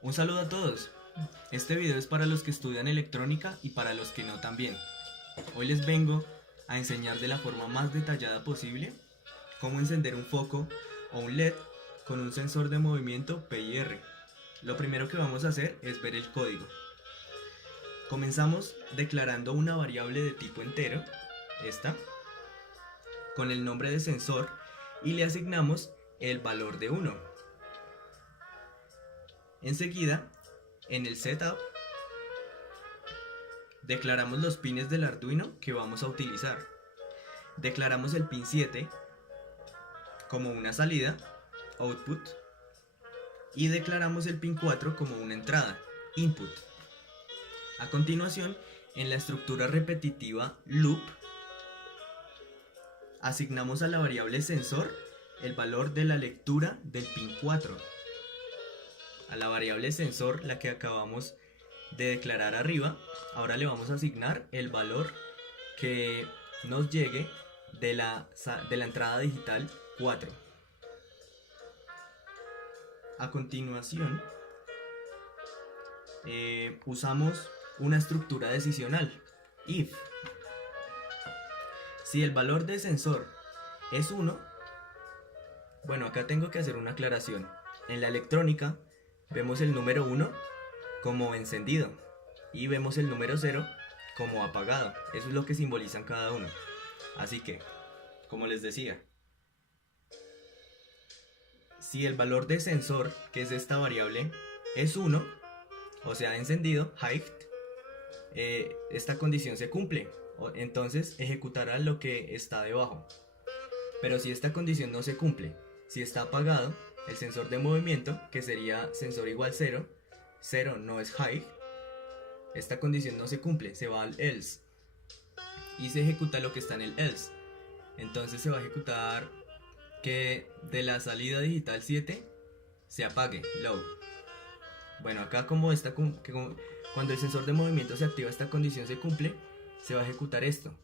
Un saludo a todos. Este video es para los que estudian electrónica y para los que no también. Hoy les vengo a enseñar de la forma más detallada posible cómo encender un foco o un LED con un sensor de movimiento PIR. Lo primero que vamos a hacer es ver el código. Comenzamos declarando una variable de tipo entero, esta, con el nombre de sensor y le asignamos el valor de 1. Enseguida, en el setup, declaramos los pines del Arduino que vamos a utilizar. Declaramos el pin 7 como una salida, output, y declaramos el pin 4 como una entrada, input. A continuación, en la estructura repetitiva loop, asignamos a la variable sensor el valor de la lectura del pin 4. A la variable sensor, la que acabamos de declarar arriba, ahora le vamos a asignar el valor que nos llegue de la entrada digital 4. A continuación, usamos una estructura decisional, if. Si el valor de sensor es 1, bueno, acá tengo que hacer una aclaración. En la electrónica vemos el número 1 como encendido y vemos el número 0 como apagado. Eso es lo que simbolizan cada uno. Así que, como les decía, si el valor de sensor, que es esta variable, es 1, o sea encendido, height, esta condición se cumple, entonces ejecutará lo que está debajo. Pero si esta condición no se cumple, si está apagado, el sensor de movimiento, que sería sensor igual 0, 0 no es high, esta condición no se cumple, se va al else y se ejecuta lo que está en el else. Entonces se va a ejecutar que de la salida digital 7 se apague, low. Bueno, acá como cuando el sensor de movimiento se activa, esta condición se cumple, se va a ejecutar esto,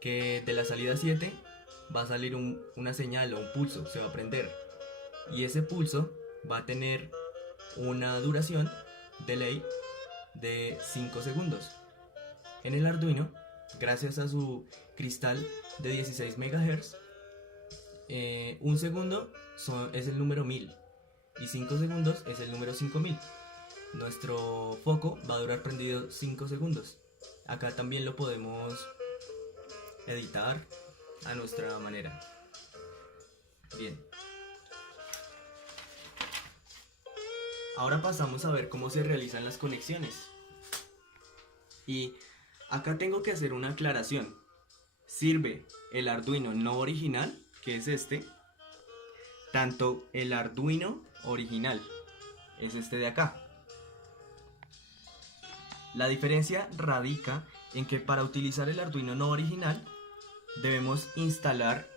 que de la salida 7 va a salir una señal o un pulso, se va a prender, y ese pulso va a tener una duración, delay, de 5 segundos. En el Arduino, gracias a su cristal de 16 MHz, un segundo es el número 1000 y 5 segundos es el número 5000. Nuestro foco va a durar prendido 5 segundos. Acá también lo podemos editar a nuestra manera. Bien. Ahora pasamos a ver cómo se realizan las conexiones. Y acá tengo que hacer una aclaración. Sirve el Arduino no original, que es este, tanto el Arduino original, es este de acá. La diferencia radica en que para utilizar el Arduino no original debemos instalar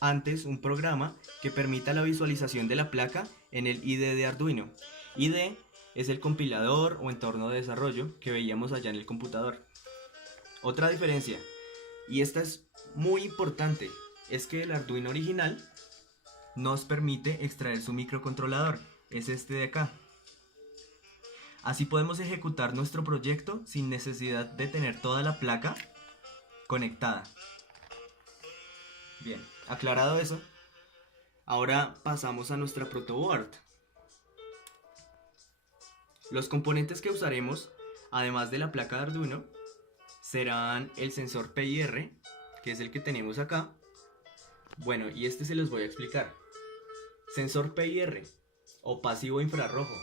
antes un programa que permita la visualización de la placa en el IDE de Arduino. IDE es el compilador o entorno de desarrollo que veíamos allá en el computador. Otra diferencia, y esta es muy importante, es que el Arduino original nos permite extraer su microcontrolador, es este de acá. Así podemos ejecutar nuestro proyecto sin necesidad de tener toda la placa conectada. Bien, aclarado eso, ahora pasamos a nuestra protoboard. Los componentes que usaremos, además de la placa de Arduino, serán el sensor PIR, que es el que tenemos acá. Bueno, y este se los voy a explicar. Sensor PIR, o pasivo infrarrojo,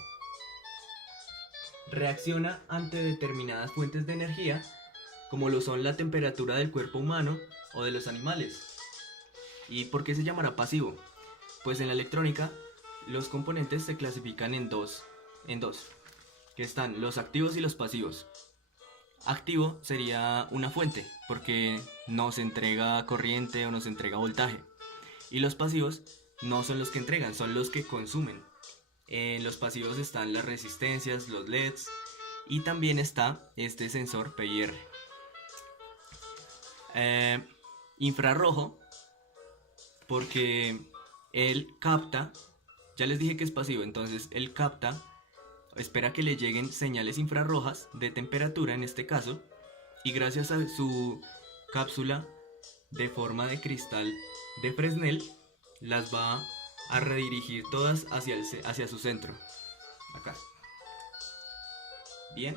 reacciona ante determinadas fuentes de energía, como lo son la temperatura del cuerpo humano o de los animales. ¿Y por qué se llamará pasivo? Pues en la electrónica los componentes se clasifican en dos, que están los activos y los pasivos. Activo sería una fuente, porque nos entrega corriente o nos entrega voltaje. Y los pasivos no son los que entregan, son los que consumen. En los pasivos están las resistencias, los LEDs, y también está este sensor PIR. Infrarrojo, porque él capta, ya les dije que es pasivo, entonces él capta espera que le lleguen señales infrarrojas de temperatura en este caso, y gracias a su cápsula de forma de cristal de Fresnel las va a redirigir todas hacia su centro. Acá. Bien.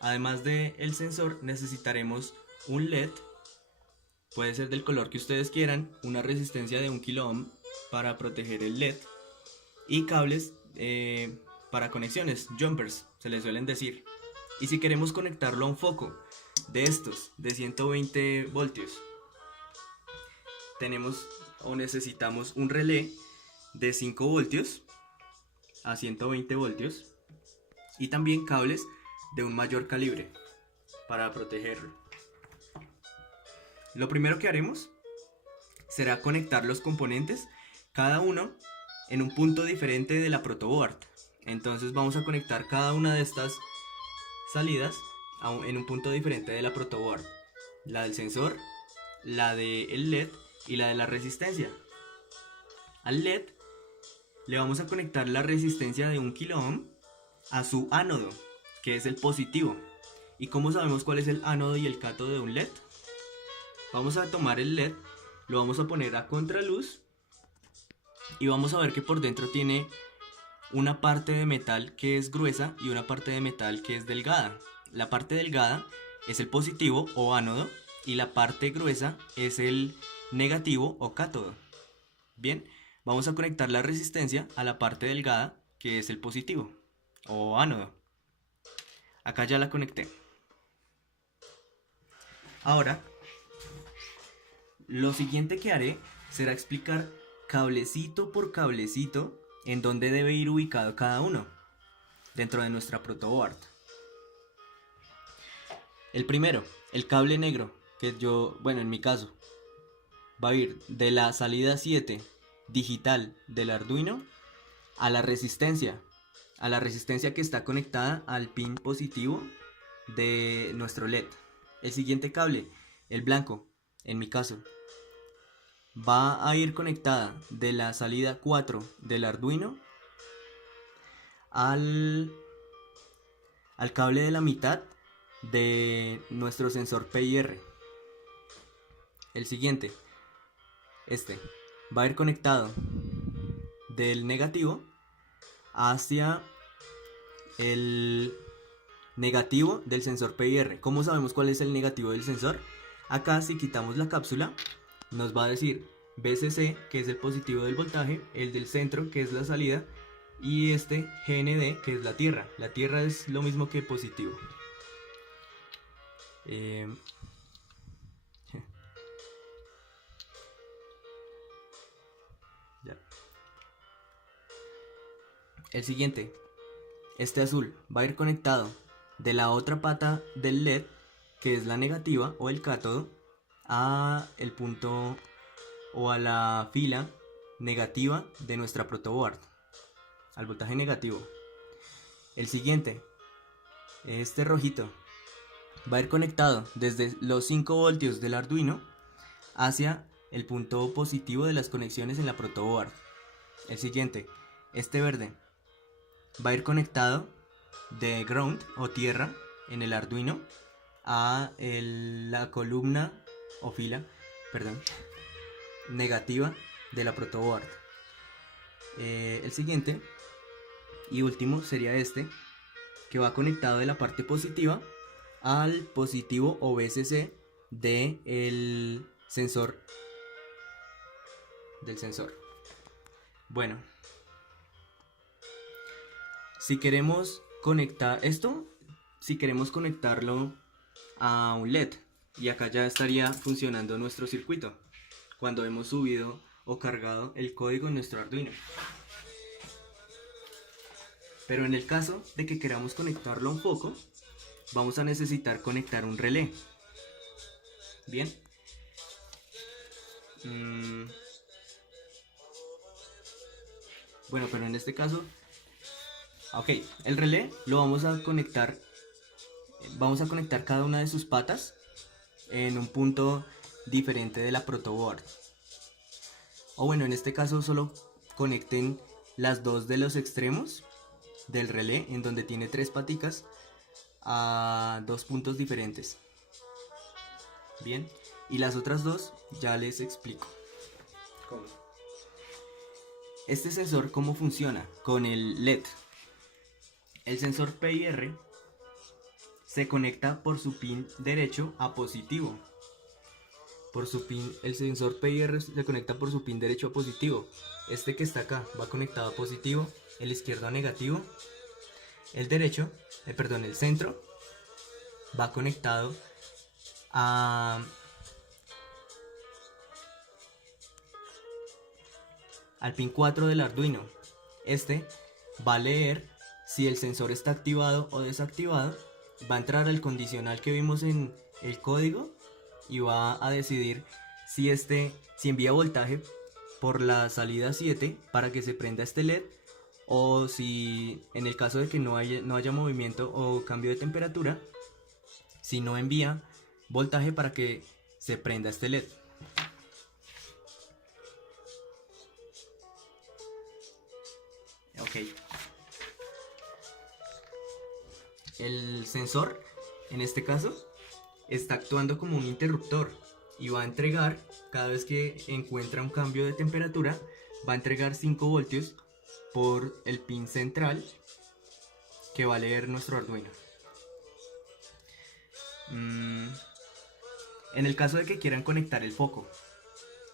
Además del sensor necesitaremos un LED, puede ser del color que ustedes quieran, una resistencia de 1 kilo ohm para proteger el LED y cables para conexiones, jumpers se les suelen decir. Y si queremos conectarlo a un foco de estos de 120 voltios, tenemos o necesitamos un relé de 5 voltios a 120 voltios y también cables de un mayor calibre para protegerlo. Lo primero que haremos será conectar los componentes, cada uno en un punto diferente de la protoboard. Entonces vamos a conectar cada una de estas salidas en un punto diferente de la protoboard: la del sensor, la del LED y la de la resistencia. Al LED le vamos a conectar la resistencia de 1 kilo ohm a su ánodo, que es el positivo. ¿Y cómo sabemos cuál es el ánodo y el cátodo de un LED? Vamos a tomar el LED, lo vamos a poner a contraluz y vamos a ver que por dentro tiene una parte de metal que es gruesa y una parte de metal que es delgada. La parte delgada es el positivo o ánodo y la parte gruesa es el negativo o cátodo. Bien, vamos a conectar la resistencia a la parte delgada, que es el positivo o ánodo. Acá ya la conecté. Ahora, lo siguiente que haré será explicar cablecito por cablecito en dónde debe ir ubicado cada uno dentro de nuestra protoboard. El primero, el cable negro, que en mi caso, va a ir de la salida 7 digital del Arduino a la resistencia que está conectada al pin positivo de nuestro LED. El siguiente cable, el blanco, en mi caso, va a ir conectada de la salida 4 del Arduino al cable de la mitad de nuestro sensor PIR. El siguiente, va a ir conectado del negativo hacia el negativo del sensor PIR. ¿Cómo sabemos cuál es el negativo del sensor? Acá, si quitamos la cápsula, nos va a decir VCC, que es el positivo del voltaje, el del centro, que es la salida, y GND, que es la tierra. La tierra es lo mismo que positivo. Ya. El siguiente, azul, va a ir conectado de la otra pata del LED, que es la negativa o el cátodo, a el punto o a la fila negativa de nuestra protoboard, al voltaje negativo. El siguiente, rojito, va a ir conectado desde los 5 voltios del Arduino hacia el punto positivo de las conexiones en la protoboard. El siguiente, verde, va a ir conectado de ground o tierra en el Arduino a la columna o fila, negativa de la protoboard. El siguiente y último sería que va conectado de la parte positiva al positivo o VCC del sensor. Bueno, si queremos conectarlo a un LED, y acá ya estaría funcionando nuestro circuito cuando hemos subido o cargado el código en nuestro Arduino. Pero en el caso de que queramos conectarlo a un foco, vamos a necesitar conectar un relé. Bien. Bueno, pero en este caso, el relé lo vamos a conectar cada una de sus patas en un punto diferente de la protoboard. o bueno, en este caso solo conecten las dos de los extremos del relé, en donde tiene tres paticas, a dos puntos diferentes. Bien, y las otras dos ya les explico cómo. Este sensor, ¿cómo funciona? Con el LED. El sensor PIR se conecta por su pin derecho a positivo. El sensor PIR se conecta por su pin derecho a positivo. Este que está acá va conectado a positivo, el izquierdo a negativo. El centro va conectado al pin 4 del Arduino. Este va a leer si el sensor está activado o desactivado, va a entrar al condicional que vimos en el código y va a decidir si envía voltaje por la salida 7 para que se prenda este LED, o si en el caso de que no haya movimiento o cambio de temperatura, si no envía voltaje para que se prenda este LED. Ok. El sensor, en este caso, está actuando como un interruptor y va a entregar, cada vez que encuentra un cambio de temperatura, va a entregar 5 voltios por el pin central que va a leer nuestro Arduino. En el caso de que quieran conectar el foco,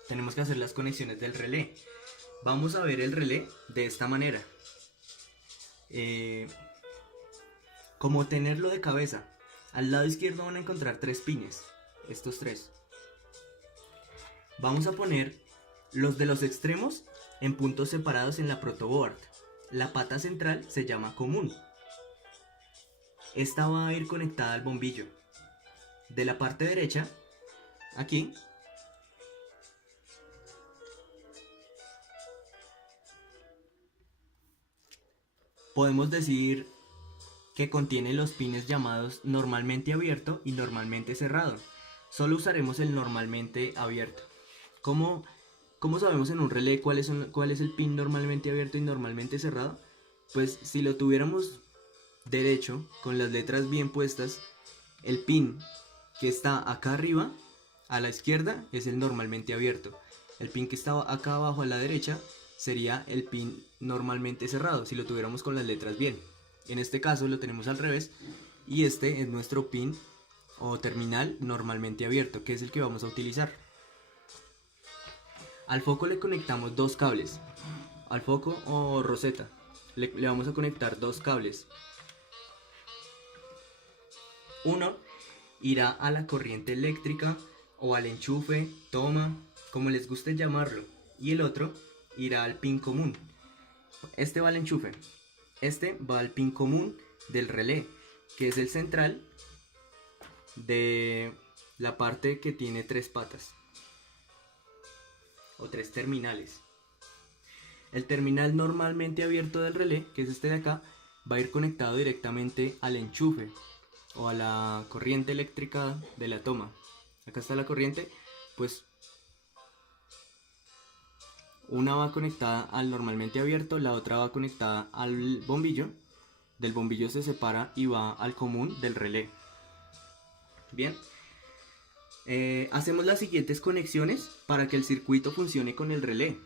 tenemos que hacer las conexiones del relé. Vamos a ver el relé de esta manera. Como tenerlo de cabeza, al lado izquierdo van a encontrar 3 pines, estos 3. Vamos a poner los de los extremos en puntos separados en la protoboard. La pata central se llama común. Esta va a ir conectada al bombillo. De la parte derecha, aquí, podemos decir que contiene los pines llamados normalmente abierto y normalmente cerrado. Solo usaremos el normalmente abierto. ¿Cómo sabemos en un relé cuál es el pin normalmente abierto y normalmente cerrado? Pues si lo tuviéramos derecho, con las letras bien puestas, el pin que está acá arriba, a la izquierda, es el normalmente abierto. El pin que está acá abajo a la derecha sería el pin normalmente cerrado, si lo tuviéramos con las letras bien. En este caso lo tenemos al revés, y este es nuestro pin o terminal normalmente abierto, que es el que vamos a utilizar. Al foco le conectamos 2 cables. Al foco o roseta le vamos a conectar 2 cables. Uno irá a la corriente eléctrica o al enchufe, toma, como les guste llamarlo, y el otro irá al pin común. Este va al enchufe, este va al pin común del relé, que es el central de la parte que tiene 3 patas o 3 terminales. El terminal normalmente abierto del relé, que es este de acá, va a ir conectado directamente al enchufe o a la corriente eléctrica de la toma. Acá está la corriente, pues una va conectada al normalmente abierto, la otra va conectada al bombillo. Del bombillo se separa y va al común del relé. Bien, hacemos las siguientes conexiones para que el circuito funcione con el relé.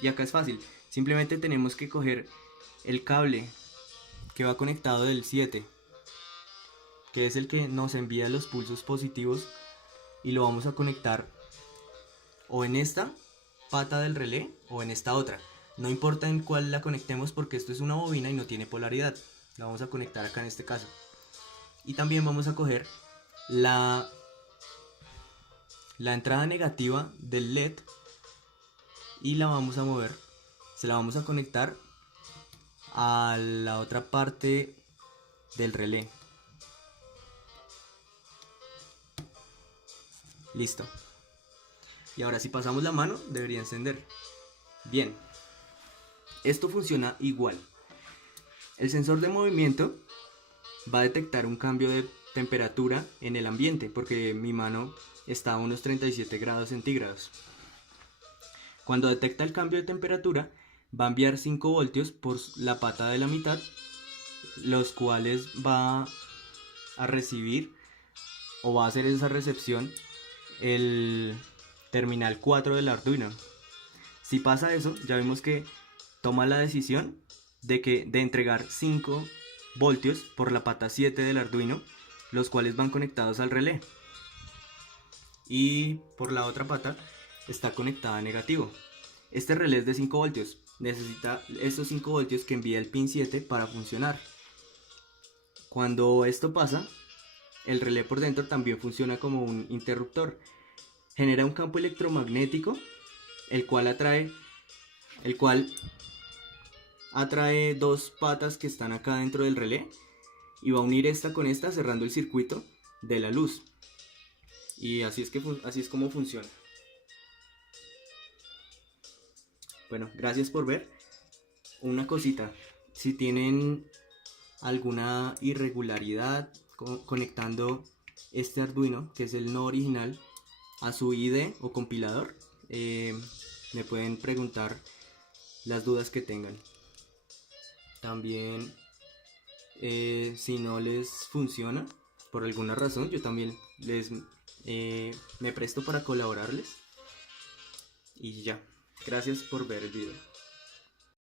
Y acá es fácil, simplemente tenemos que coger el cable que va conectado del 7, que es el que nos envía los pulsos positivos, y lo vamos a conectar o en esta pata del relé o en esta otra. No importa en cuál la conectemos, porque esto es una bobina y no tiene polaridad. La vamos a conectar acá en este caso. Y también vamos a coger la entrada negativa del LED y la vamos a mover. Se la vamos a conectar a la otra parte del relé. Listo. Y ahora si pasamos la mano debería encender. Bien. Esto funciona igual. El sensor de movimiento va a detectar un cambio de temperatura en el ambiente, porque mi mano está a unos 37 grados centígrados. Cuando detecta el cambio de temperatura, va a enviar 5 voltios por la pata de la mitad, los cuales va a recibir o va a hacer esa recepción el terminal 4 del Arduino. Si pasa eso, ya vimos que toma la decisión de entregar 5 voltios por la pata 7 del Arduino, los cuales van conectados al relé. Y por la otra pata está conectada a negativo. Este relé es de 5 voltios. Necesita estos 5 voltios que envía el pin 7 para funcionar. Cuando esto pasa, el relé por dentro también funciona como un interruptor. Genera un campo electromagnético, el cual atrae dos patas que están acá dentro del relé y va a unir esta con esta cerrando el circuito de la luz. Y así es como funciona. Bueno, gracias por ver. Una cosita, si tienen alguna irregularidad conectando este Arduino, que es el no original, a su IDE o compilador, me pueden preguntar las dudas que tengan. También, si no les funciona por alguna razón, yo también me presto para colaborarles. Y ya, gracias por ver el video.